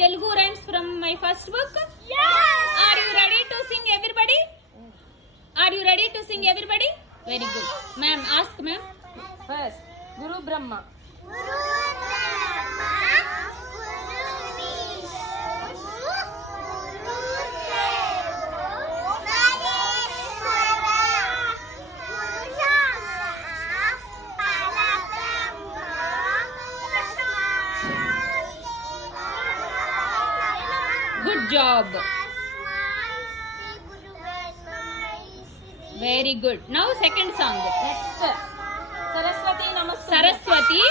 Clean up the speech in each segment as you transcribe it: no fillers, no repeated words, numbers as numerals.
Telugu rhymes from my first book? Yeah! Are you ready to sing, everybody? Are you ready to sing, everybody? Very good. Ma'am, ask ma'am. First, Guru Brahma. Good job. Very good. Now second song. Next, Saraswati Namaste. Saraswati.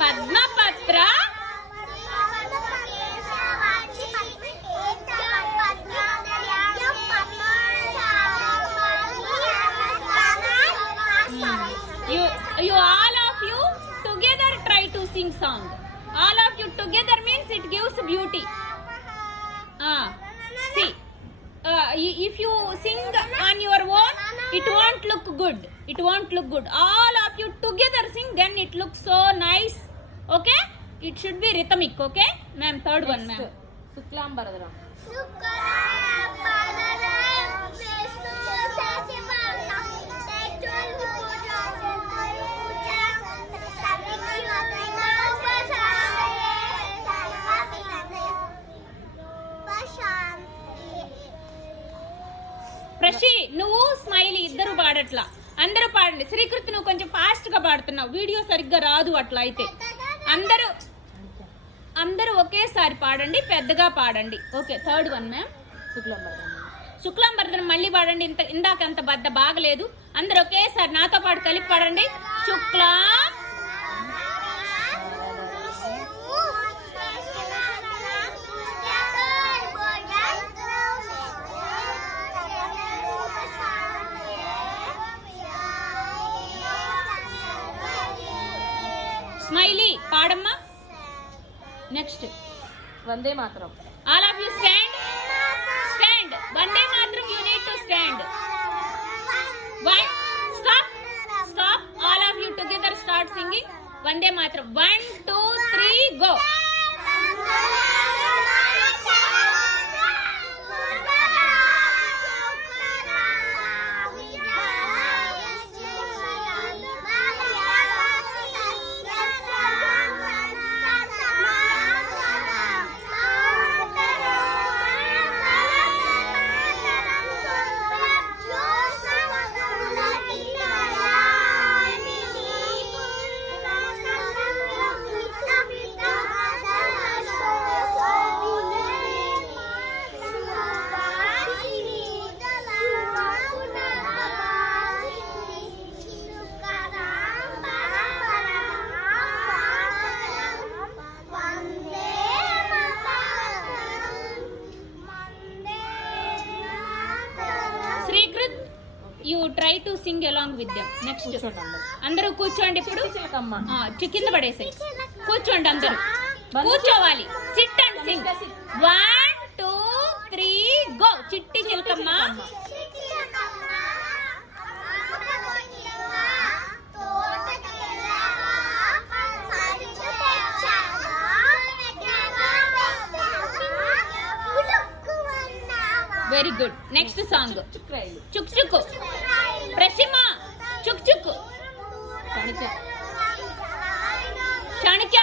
Padmapatra. You all of you together try to sing song. All of you together means it gives beauty. See, if you sing on your own, it won't look good. It won't look good. All of you together sing, then it looks so nice. Okay? It should be rhythmic. Okay, ma'am. Third one, ma'am. Shuklam Bharadram. ప్రశి నువ్వు smiley ఇద్దరు పాడట్లా, అందరూ పాడండి. శ్రీకృతి నువ్వు కొంచెం fast గా పాడుతున్నావు, video సరిగ్గా రాదు అట్లా అయితే. అందరూ ఒకేసారి పాడండి, పెద్దగా పాడండి. Okay, third one ma'am. శుక్లాంబరదనం మళ్ళీ పాడండి. ఇందాక అంత బద్ద బాగలేదు. అందరూ ఒకేసారి నాతో పాటు కలిపి పాడండి. శుక్లా స్మైలీ పాడమ్మా. Next Vande Mataram. All of you stand. Vande Mataram, you need to stand. Stop. All of you together start singing Vande Mataram. 1 2 3 go. You try to sing along with them. Next, అందరూ కూర్చోండి. ఇప్పుడు కింద పడేసాయి. కూర్చోండి, అందరూ కూర్చోవాలి. SIT and Singh. 1 2 3 గో. చిట్టి చిలకమ్మ. Very good. నెక్స్ట్ సాంగ్ చుక్ చుక్. ప్రసిమ చుక్ చుక్. చాణక్య.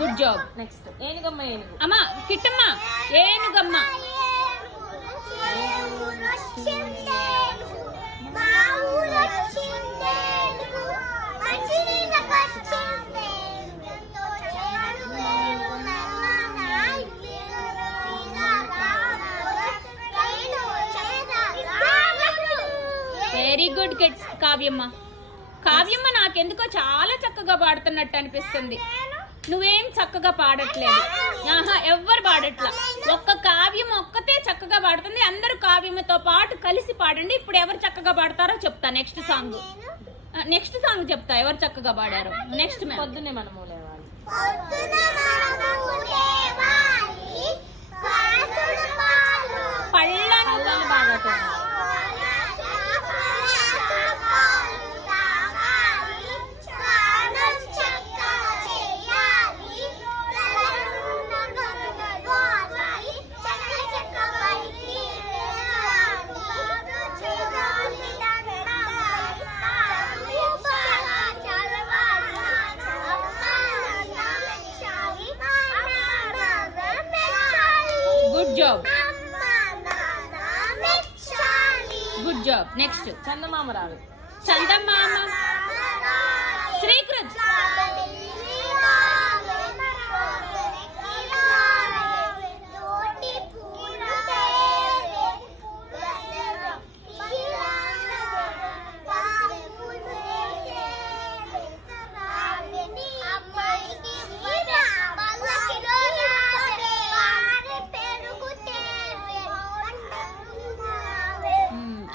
Good job. నెక్స్ట్ ఏనుగమ్మ. అమ్మ కిట్టమ్మ. ఏనుగమ్మ. Very good kids. కావ్యమ్మ. నాకెందుకో చాలా చక్కగా పాడుతున్నట్టు అనిపిస్తుంది. నువ్వేం చక్కగా పాడట్లేదు. ఎవ్వరు పాడట్లా. ఒక్క కావ్యం ఒక్కతే చక్కగా పాడుతుంది. అందరూ కావ్యం కావ్యమతో పాటు కలిసి పాడండి. ఇప్పుడు ఎవరు చక్కగా పాడతారో చెప్తా. నెక్స్ట్ సాంగ్ చెప్తా ఎవరు చక్కగా పాడారో. నెక్స్ట్ పొద్దున్నే మనము లేవాలి, పళ్ళను బాగా తినాలి. Good job. నెక్స్ట్ చందమామ రావి, చందమామ, శ్రీకృత్,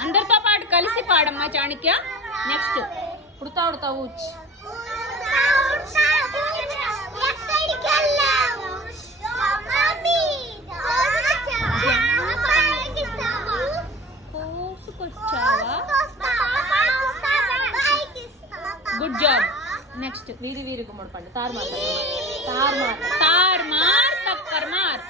అందరితో పాటు కలిసి పాడమ్మా చాణక్య. నెక్స్ట్ ఉడతా ఉడతా ఊచ్, కోసుకొచ్చావా. Good job. నెక్స్ట్ వీరి వీరి గుమ్మడి పండు, తారుమార్ తక్కర్ మార్.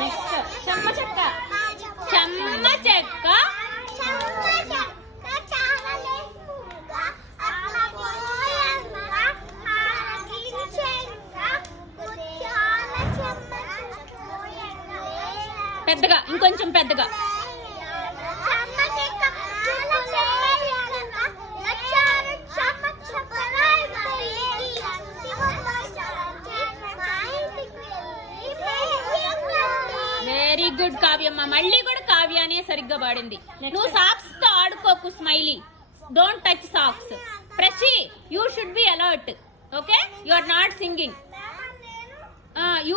నెక్స్ట్ చెమ్మ చెక్క, చెమ్మ చెక్క, పెద్దగా, ఇంకొంచెం పెద్దగా. వెరీ గుడ్ కావ్యమ్మ. మళ్ళీ కూడా కావ్యానే సరిగ్గా పాడింది. నువ్వు సాక్స్ తో ఆడుకోకు Smiley, don't touch socks. Prachi, you should be alert. Okay, you are not singing. You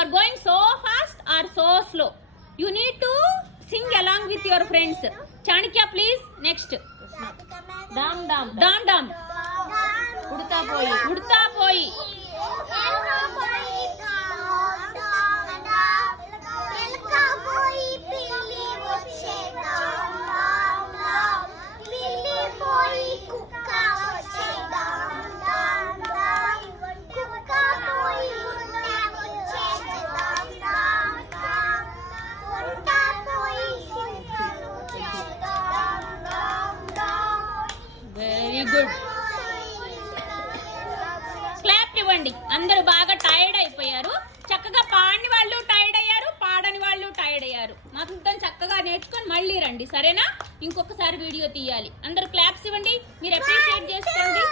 are going so fast or so slow. You need to sing along with your friends. Chanakya, please. Next. Dam dam, Dam dam. Udatha పోయి, very good. Clap ఇవ్వండి. అందరూ బాగా tired అయిపోయారు. చక్కగా పాడని వాళ్ళు tired అయ్యారు, పాడని వాళ్ళు టైర్డ్ అయ్యారు. మొత్తం చక్కగా నేర్చుకొని మళ్ళీ రండి, సరేనా? ఇంకొకసారి వీడియో తీయాలి. అందరూ క్లాప్స్ ఇవ్వండి. మీరు అప్రిషియేట్ చేసుకోండి.